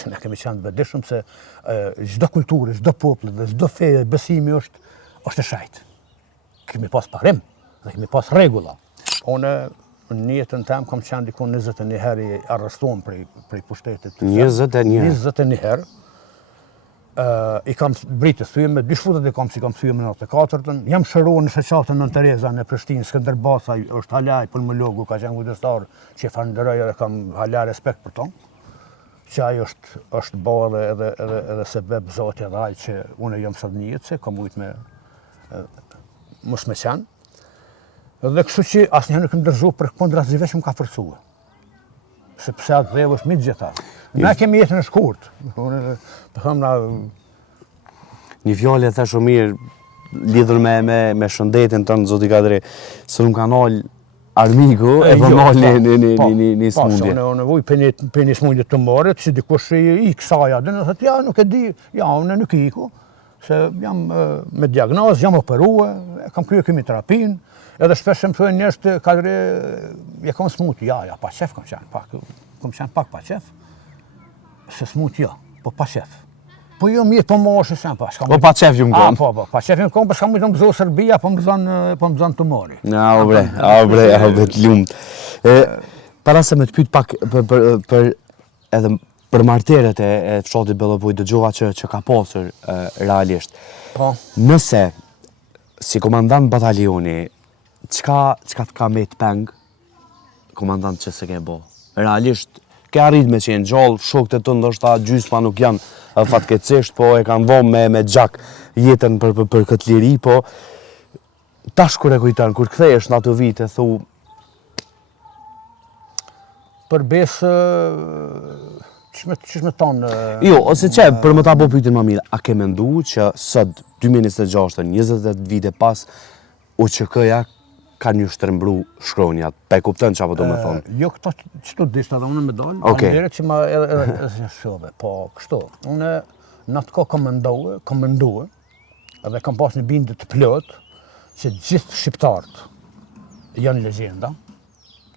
Se ne kemi qenë vetëdijshëm se çdo kulturë, çdo popull dhe çdo fe besimi është e shajtë. Kemi pas parim dhe kemi pas rregulla. Unë në jetën tem kam qenë diku 21 herë i arrestuar prej pushtetit. 21 herë. I kam britë thyme, 2 shfutat i kam thyme në 94-ën. Jam shëruar në shoqatën Nën Tereza në Prishtinë, Skënder Basa është hala pulmologu, ka qenë kujdestar që falenderoj dhe kam hala respekt për to. Që ajo është bërë edhe sebeb Zoti edhe ai që unë jam sot në jetë, se kam ujtë me mos me qenë. Dhe kështu që asnjëherë nuk më dërzu për kundërshtazi veç më ka forcuar. Sepse atë dhe është mitë gjithas. Na kemi jetën e shkurt. Po them na një fjalë e thash mirë lidhur me shëndetin tonë Zoti Kadri, se nuk kanë ol armiku e vëmall në smundje. Po, unë vuj për një smundje të moret, që dikush i kësaj atë, në thotë, ja, nuk e di, ja, unë nuk iku, se jam me diagnozë, jam operuar, kam kryer kimioterapin, edhe shpesh më thonë njerëz të Kadri, ja kam smundje, ja, pa qef kam qenë pak pa qef, se smundje jo, po pa qef. Po jo mirë, po moshë sen pas. Po pa qef ju më kom. Po, pa qef ju më kom, për shka më të më bëzohë Serbia, po më bëzon të mori. Ja, bre, të lumt. Para se me të pyet pak edhe për marteret e fshatit Bellevue, dëgjova që ka pasur realisht. Po. Nëse, si komandant batalioni, çka të ka me të peng, komandant që se ke bo? Realisht, ke arrit me qenë gjallë, shokët e të ndoshta gjysma nuk janë fatkeqësisht, po e kanë vënë me gjak jetën për këtë liri, po tash kur e kujton, kur kthehesh në ato vite, thu për besë ç'më thonë. Jo, ose çe, për më ta bëj pyetjen më mirë, a ke menduar që sot 2026, 28 vite pas UÇK-ja ka një shtrembru shkronjat, pa e kupton çfarë do të thonë. Jo, këto çto dishta dhe unë më dal, faleminderit që ma edhe shove, po kështu. Unë në atë kohë komenduar, edhe kam pas një bindje të plot që gjithë shqiptarët janë legjenda,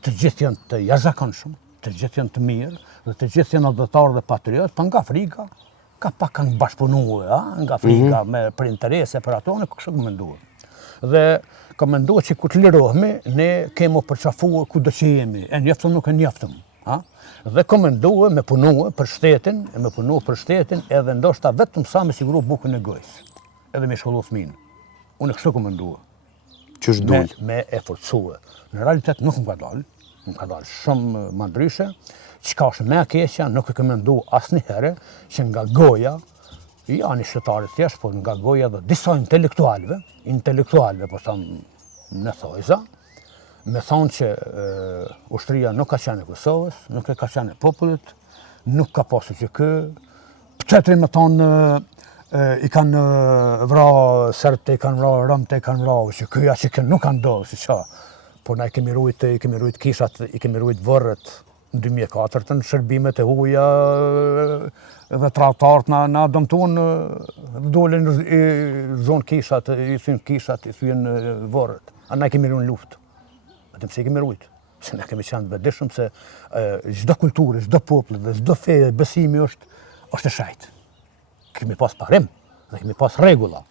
të gjithë janë të jashtëzakonshëm, të gjithë janë të mirë, dhe të gjithë janë adhëtarë dhe patriotë, pa nga Afrika, ka pak kanë bashkëpunuar, nga Afrika për interese për ato, unë kështu komenduar. Dhe komenduar që kur të lirohemi, ne kemi përqafuar ku do që jemi, e njoftëm nuk e njoftëm. Dhe komenduar me punuar për shtetin, edhe ndoshta vetëm sa me siguru bukën e gojës, edhe me shkollu fëmin. Unë e kështu komenduar. Që është dul? Me e forcuar. Në realitet nuk më ka dalë shumë më ndryshe, çka është me keqja, nuk e komendu asnjëherë që nga goja, ja një shtetare thjesht, por nga goja dhe disa intelektualve, po thamë në thojza, me thonë që ushtria nuk ka qenë e Kosovës, nuk e ka qenë e popullit, nuk ka pasur që tjetëri me thonë i kanë vra Serbët, i kanë vra Romët, i kanë vra që këja që nuk kanë ndodhur, si qa. Por na i kemi rujt kishat, i kemi rujt vërët në 2004 në shërbimet e huja dhe trautarët na dëmtuan, dolin i zonë kishat, i thyen vërët. A na i kemi rujt në luftë. Vetëm se i kemi rujt. Se ne kemi qenë vetëdijshëm se çdo kulturë, çdo popull dhe çdo fe besimi është e shajtë. Kemi pas parim dhe kemi pas rregulla.